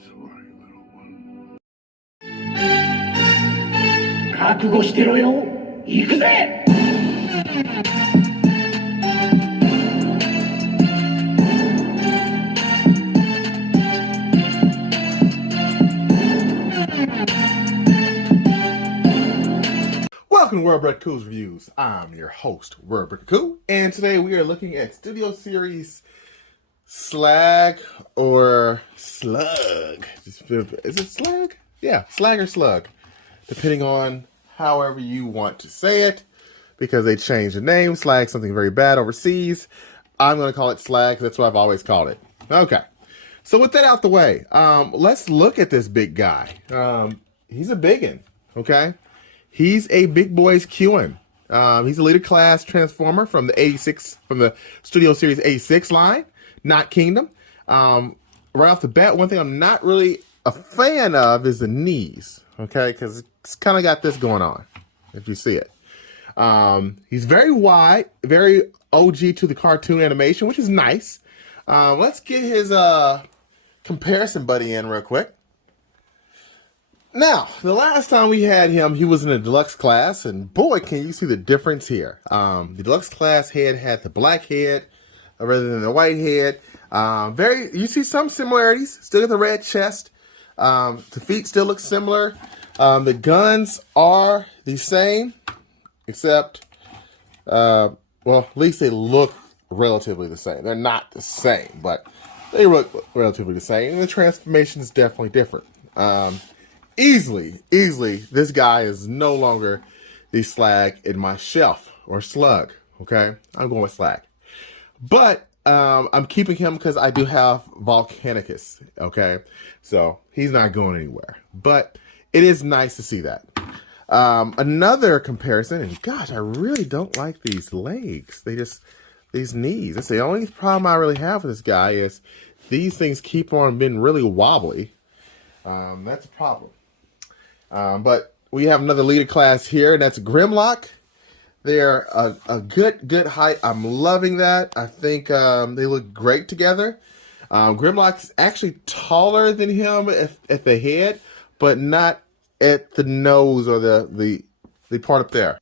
sorry, little one. 覚悟してろよ。行くぜ。Welcome to World Break Cool's Reviews. I'm your host, World Break Cool, and today we are looking at Studio Series Slag or Slug. Is it Slag? Yeah, Slag or Slug, depending on however you want to say it, because they changed the name. Slag, something very bad overseas. I'm going to call it Slag. That's what I've always called it. Okay, so with that out the way, let's look at this big guy. He's a biggin, okay? He's a big boy's queuing. He's a leader class transformer from the 86, from the Studio Series 86 line, not Kingdom. Right off the bat, one thing I'm not really a fan of is the knees, okay? Because it's kind of got this going on, if you see it. He's very wide, very OG to the cartoon animation, which is nice. Let's get his comparison buddy in real quick. Now, the last time we had him, he was in a deluxe class, and boy, can you see the difference here. The deluxe class head had the black head rather than the white head. You see some similarities. Still got the red chest. The feet still look similar. The guns are the same, except, well, at least they look relatively the same. They're not the same, but they look relatively the same. And the transformation is definitely different. Easily, this guy is no longer the Slag in my shelf, or Slug, okay? I'm going with Slag. But I'm keeping him because I do have Volcanicus, okay? So he's not going anywhere. But it is nice to see that. Another comparison, and gosh, I really don't like these legs. These knees. That's the only problem I really have with this guy is these things keep on being really wobbly. That's a problem. But we have another leader class here, and that's Grimlock. They're a good height. I'm loving that. I think they look great together. Grimlock is actually taller than him at the head, but not at the nose or the part up there.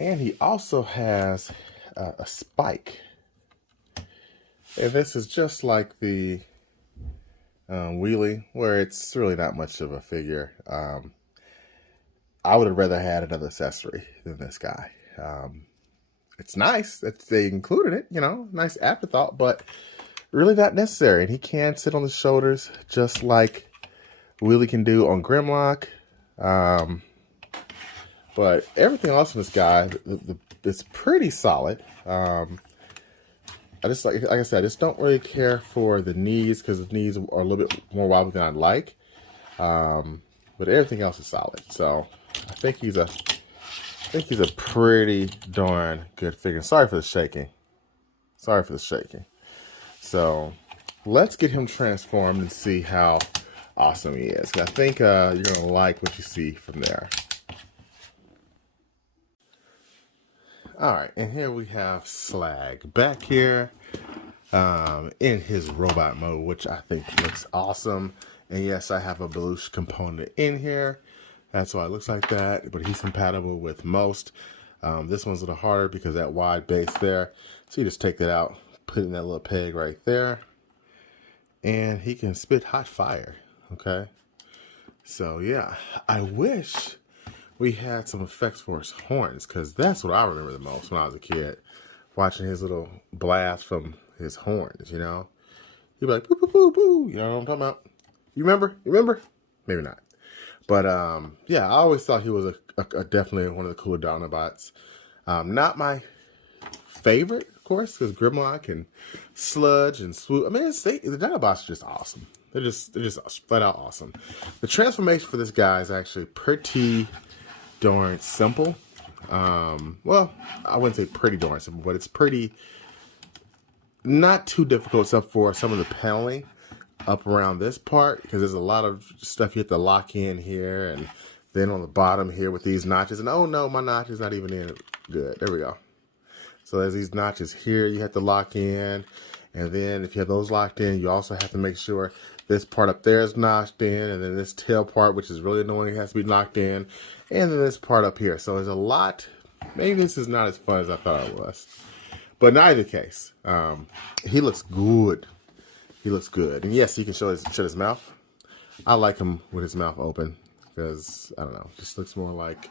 And he also has a spike. And this is just like the wheelie, where it's really not much of a figure. I would have rather had another accessory than this guy. It's nice that they included it, nice afterthought, but really not necessary. And he can sit on the shoulders just like Wheelie can do on Grimlock. But everything else in this guy is pretty solid. I just, like I said, I just don't really care for the knees because the knees are a little bit more wobbly than I'd like. But everything else is solid. So I think he's a pretty darn good figure. Sorry for the shaking. So let's get him transformed and see how awesome he is. I think you're gonna like what you see from there. All right, and here we have Slag back here in his robot mode, which I think looks awesome. And yes, I have a Belush component in here. That's why it looks like that, but he's compatible with most. This one's a little harder because that wide base there. So you just take that out, put it in that little peg right there, and he can spit hot fire, okay? So yeah, I wish we had some effects for his horns, because that's what I remember the most when I was a kid, watching his little blast from his horns, He'd be like, boo, boo, boo, boo. You know what I'm talking about? You remember? Maybe not. But, yeah, I always thought he was definitely one of the cooler Dinobots. Not my favorite, of course, because Grimlock and Sludge and Swoop, I mean, the Dinobots are just awesome. They're just flat out awesome. The transformation for this guy is actually pretty darn simple. Well, I wouldn't say pretty darn simple, but it's pretty not too difficult except for some of the paneling up around this part, because there's a lot of stuff you have to lock in here, and then on the bottom here with these notches, and oh no, my notch is not even in good. There we go. So there's these notches here you have to lock in, And then if you have those locked in, you also have to make sure this part up there is knocked in, and then this tail part, which is really annoying, has to be knocked in, and then this part up here. So there's a lot. Maybe this is not as fun as I thought it was. But in either case, he looks good. He looks good. And yes, he can shut his mouth. I like him with his mouth open because, I don't know, just looks more like,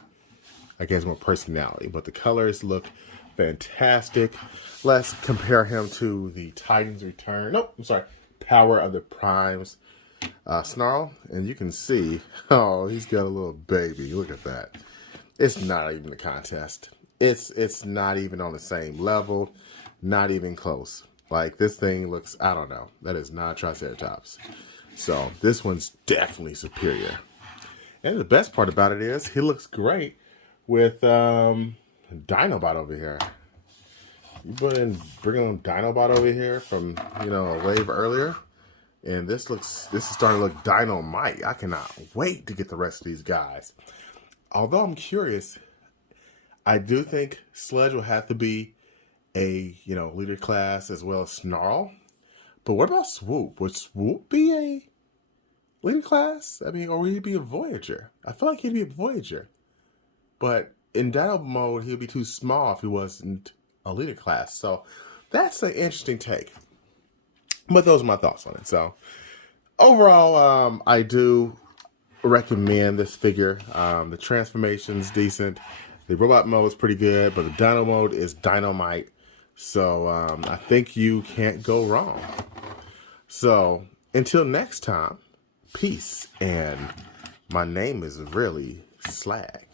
I guess, more personality. But the colors look fantastic. Let's compare him to the Titan's Return. Nope, I'm sorry. Power of the Primes Snarl. And you can see, oh, he's got a little baby. Look at that. It's not even a contest. It's not even on the same level. Not even close. Like, this thing looks, I don't know. That is not a Triceratops. So, this one's definitely superior. And the best part about it is, he looks great with Dinobot over here. You bring on Dinobot over here from, a wave earlier. And this is starting to look dynamite. I cannot wait to get the rest of these guys. Although I'm curious, I do think Sledge will have to be a, leader class as well as Snarl. But what about Swoop? Would Swoop be a leader class? I mean, or would he be a Voyager? I feel like he'd be a Voyager. But in Dino mode, he'd be too small if he wasn't a leader class. So that's an interesting take. But those are my thoughts on it. So overall, I do recommend this figure. The transformation's decent. The robot mode is pretty good, but the Dino mode is dynamite. So I think you can't go wrong. So until next time, peace. And my name is really Slag.